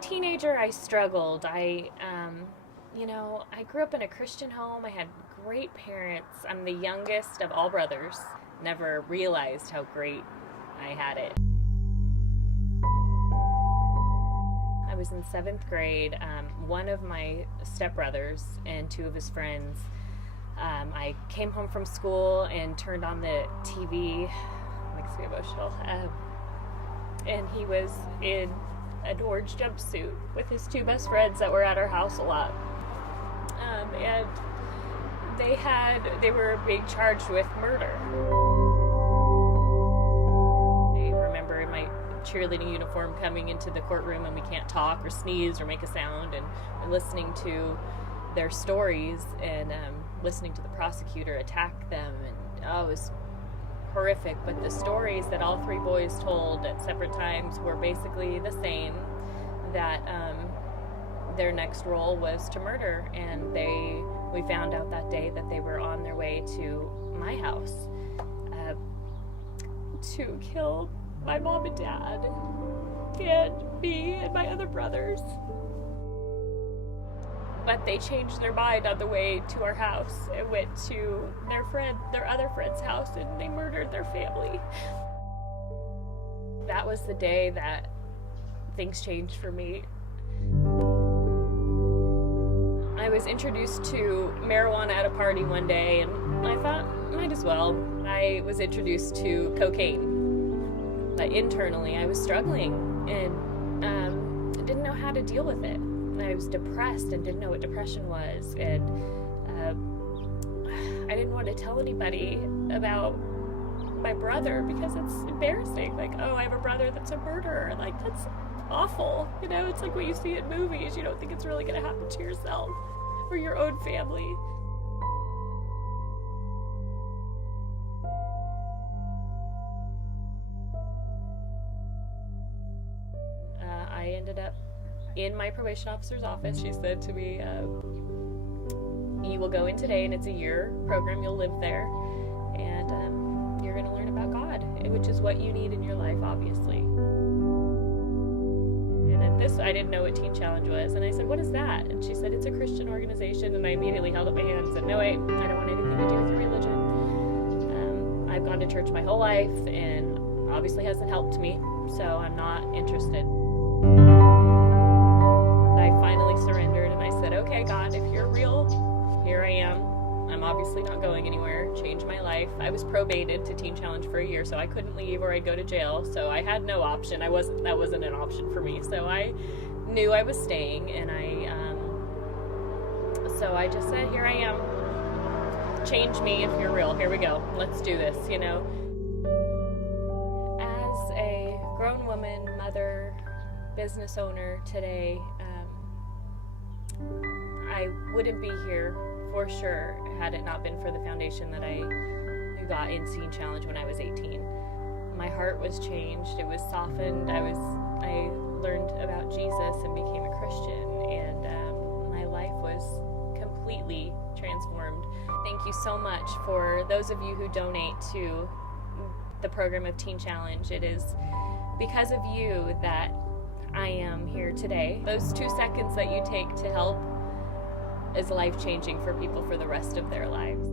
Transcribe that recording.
teenager, I struggled. I grew up in a Christian home. I had great parents. I'm the youngest of all brothers. Never realized how great I had it. I was in 7th grade. One of my stepbrothers and 2 of his friends, I came home from school and turned on the TV. Makes me emotional. And he was in an orange jumpsuit with his 2 best friends that were at our house a lot. And they were being charged with murder. I remember in my cheerleading uniform coming into the courtroom, and we can't talk or sneeze or make a sound, and we're listening to their stories and listening to the prosecutor attack them, and it was horrific. But the stories that all 3 boys told at separate times were basically the same, that their next role was to murder, and we found out that day that they were on their way to my house to kill my mom and dad and me and my other brothers. But they changed their mind on the way to our house and went to their other friend's house, and they murdered their family. That was the day that things changed for me. I was introduced to marijuana at a party one day, and I thought, might as well. I was introduced to cocaine. But internally, I was struggling and didn't know how to deal with it. I was depressed and didn't know what depression was, and I didn't want to tell anybody about my brother because it's embarrassing. Like, oh, I have a brother that's a murderer. Like, that's awful. It's like what you see in movies. You don't think it's really going to happen to yourself or your own family. I ended up in my probation officer's office. She said to me, you will go in today, and it's a year program. You'll live there, and you're going to learn about God, which is what you need in your life, obviously. And at this, I didn't know what Teen Challenge was, and I said, what is that? And she said, it's a Christian organization, and I immediately held up my hand and said, no, wait, I don't want anything to do with your religion. I've gone to church my whole life, and obviously hasn't helped me, so I'm not interested. I finally surrendered, and I said, okay, God, if you're real, here I am. I'm obviously not going anywhere. Change my life. I was probated to Teen Challenge for a year, so I couldn't leave or I'd go to jail, so I had no option. That wasn't an option for me, so I knew I was staying, and so I just said, here I am. Change me if you're real. Here we go. Let's do this, As a grown woman, mother, business owner today, I wouldn't be here for sure had it not been for the foundation that I got in Teen Challenge when I was 18. My heart was changed. It was softened. I learned about Jesus and became a Christian, and my life was completely transformed. Thank you so much for those of you who donate to the program of Teen Challenge. It is because of you that I am here today. Those 2 seconds that you take to help is life-changing for people for the rest of their lives.